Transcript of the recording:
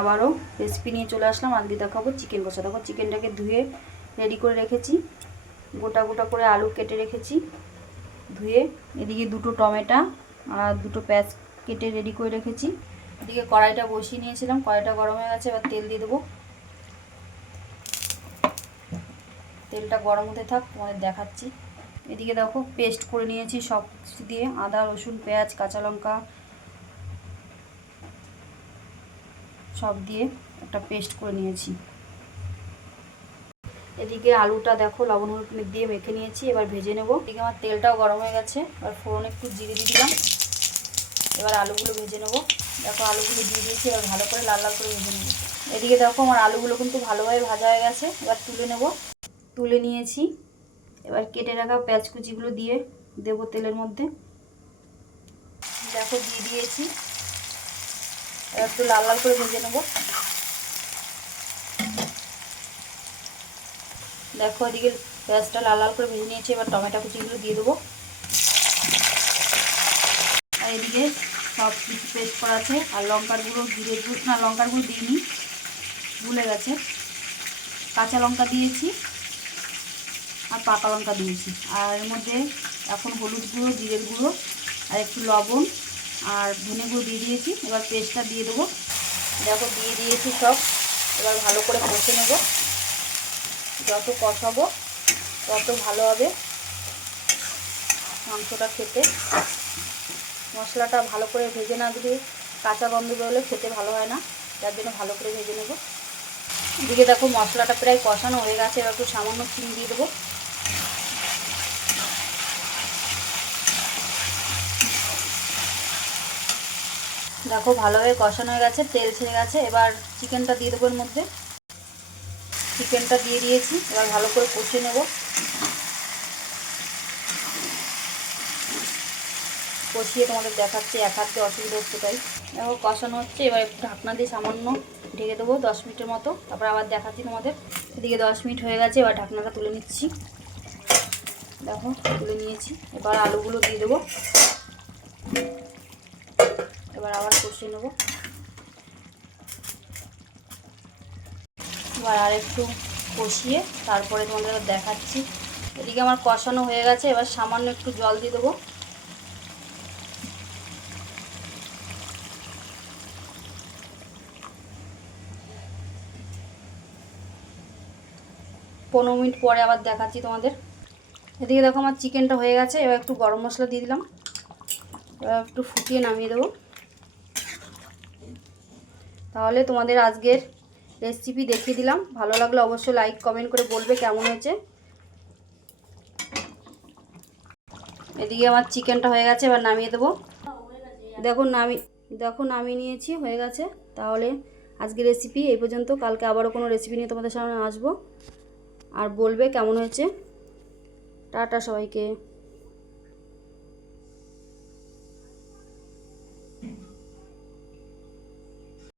আবারও রেসিপি নিয়ে চলে আসলাম। আজকে দেখাবো চিকেন কষা। দেখো চিকেনটাকে ধুয়ে রেডি করে রেখেছি, গোটা গোটা করে আলু কেটে রেখেছি ধুয়ে। এদিকে দুটো টমেটো আর দুটো পেঁয়াজ কেটে রেডি করে রেখেছি। এদিকে কড়াইটা বসিয়ে নিয়েছিলাম, কড়াইটা গরম হয়ে গেছে। এবার তেল দিয়ে দেবো। তেলটা গরম হতে থাক, তোমাদের দেখাচ্ছি। এদিকে দেখো পেস্ট করে নিয়েছি সব কিছু দিয়ে, আদা রসুন পেঁয়াজ কাঁচা লঙ্কা সব দিয়ে একটা পেস্ট করে নিয়েছি। এদিকে আলুটা দেখো লবণ হলুদ দিয়ে মেখে নিয়েছি, এবার ভেজে নেব। এদিকে আমার তেলটাও গরম হয়ে গেছে, এবার ফোড়নে একটু জিরে দিয়ে দিলাম। এবার আলুগুলো ভেজে নেব। দেখো আলুগুলো দিয়ে দিয়েছি, এবার ভালো করে লাল লাল করে ভেজে নেব। এদিকে দেখো আমার আলুগুলো কিন্তু ভালোভাবে ভাজা হয়ে গেছে, এবার তুলে নেব। তুলে নিয়েছি, এবার কেটে রাখা পেঁয়াজ কুচিগুলো দিয়ে দেবো তেলের মধ্যে। দেখো দিয়ে দিয়েছি, এবার একটু লাল লাল করে ভেজে নেব। দেখো এদিকে পেঁয়াজটা লাল লাল করে ভেজে নিয়েছি, এবার টমেটো কুচিগুলো দিয়ে দেবো। আর এদিকে সব কিছু পেস্ট করা আছে, আর লঙ্কার গুঁড়ো জিরে গুঁড়ো না লঙ্কার গুঁড়ো দিইনি, ভুলে গেছে। কাঁচা লঙ্কা দিয়েছি আর পাকা লঙ্কা দিয়েছি। আর এর মধ্যে এখন হলুদ গুঁড়ো জিরের গুঁড়ো আর একটু লবণ আর ধনে গুঁড়ো দিয়ে দিয়েছি। এবার পেস্টটা দিয়ে দেবো। দেখো দিয়ে দিয়েছি সব, এবার ভালো করে কষে নেব। যত কষাবো তত ভালো হবে মাংসটা খেতে। মশলাটা ভালো করে ভেজে না দিলে কাঁচা গন্ধ বেরোলে খেতে ভালো হয় না, যার জন্য ভালো করে ভেজে নেব। এদিকে দেখো মশলাটা প্রায় কষানো হয়ে গেছে, এবার একটু সামান্য চিনি দিয়ে দেবো। দেখো ভালোভাবে কষানো হয়ে গেছে, তেল ছেড়ে গেছে। এবার চিকেনটা দিয়ে দেবো এর মধ্যে। চিকেনটা দিয়ে দিয়েছি, এবার ভালো করে কষিয়ে নেব। কষিয়ে তোমাদের দেখাচ্ছি, এক হাতে অসুবিধা হচ্ছে তাই। দেখো কষানো হচ্ছে, এবার একটু ঢাকনা দিয়ে সামান্য ঢেকে দেবো 10 মিনিটের মতো, তারপর আবার দেখাচ্ছি তোমাদের। এদিকে 10 মিনিট হয়ে গেছে, এবার ঢাকনাটা তুলে নিচ্ছি। দেখো তুলে নিয়েছি, এবার আলুগুলো দিয়ে দেবো। এবার আবার কষিয়ে নেব। এবার আর একটু কষিয়ে তারপরে তোমাদের দেখাচ্ছি। এদিকে আমার কষানো হয়ে গেছে, এবার সামান্য একটু জল দিয়ে দেবো। পনেরো মিনিট পরে আবার দেখাচ্ছি তোমাদের। এদিকে দেখো আমার চিকেনটা হয়ে গেছে, এবার একটু গরম মশলা দিয়ে দিলাম। এবার একটু ফুটিয়ে নামিয়ে দেবো। তাহলে তোমাদের আজকের রেসিপি দেখিয়ে দিলাম। ভালো লাগলে অবশ্যই লাইক কমেন্ট করে বলবে কেমন হয়েছে। এদিকে আমার চিকেনটা হয়ে গেছে, এবার নামিয়ে দেবো। দেখো নামিয়ে নিয়েছি, হয়ে গেছে। তাহলে আজকের রেসিপি এই পর্যন্ত। কালকে আবারও কোনো রেসিপি নিয়ে তোমাদের সামনে আসবো, আর বলবে কেমন হয়েছে। টাটা সবাইকে।